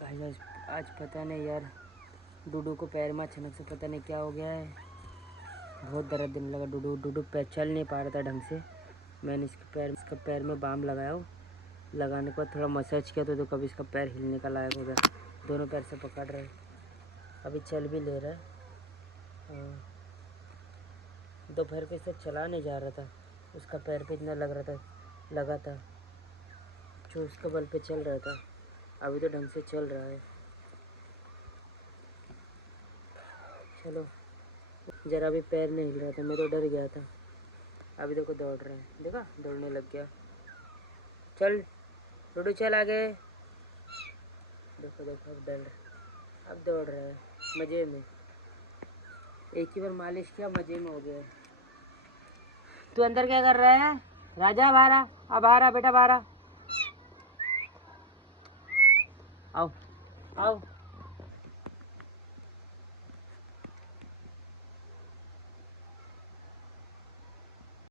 Guys आज पता नहीं यार, डूडू को पैर में अचानक से पता नहीं क्या हो गया है। बहुत दर्द देने लगा। डूडू पैर चल नहीं पा रहा था ढंग से। मैंने इसका पैर में बाम लगाया हो। लगाने के बाद थोड़ा मसाज किया तो कभी इसका पैर हिलने का लायक हो गया। दोनों पैर से पकड़ रहे, अभी चल भी ले रहा है। दोपहर को इसे चला नहीं जा रहा था, उसका पैर पे इतना लगा था जो उसके बल पे चल रहा था। अभी तो ढंग से चल रहा है। चलो, जरा भी पैर नहीं हिल रहा था, मैं तो डर गया था। अभी देखो दौड़ रहा है, देखा दौड़ने लग गया। चल डूडू चल आगे। देखो देखो अब डर रहा, अब दौड़ रहा है मज़े में। एक ही बार मालिश किया, मज़े में हो गया। तू अंदर क्या कर रहा है राजा? बाहर अब आ रहा बेटा, बाहर आओ आओ।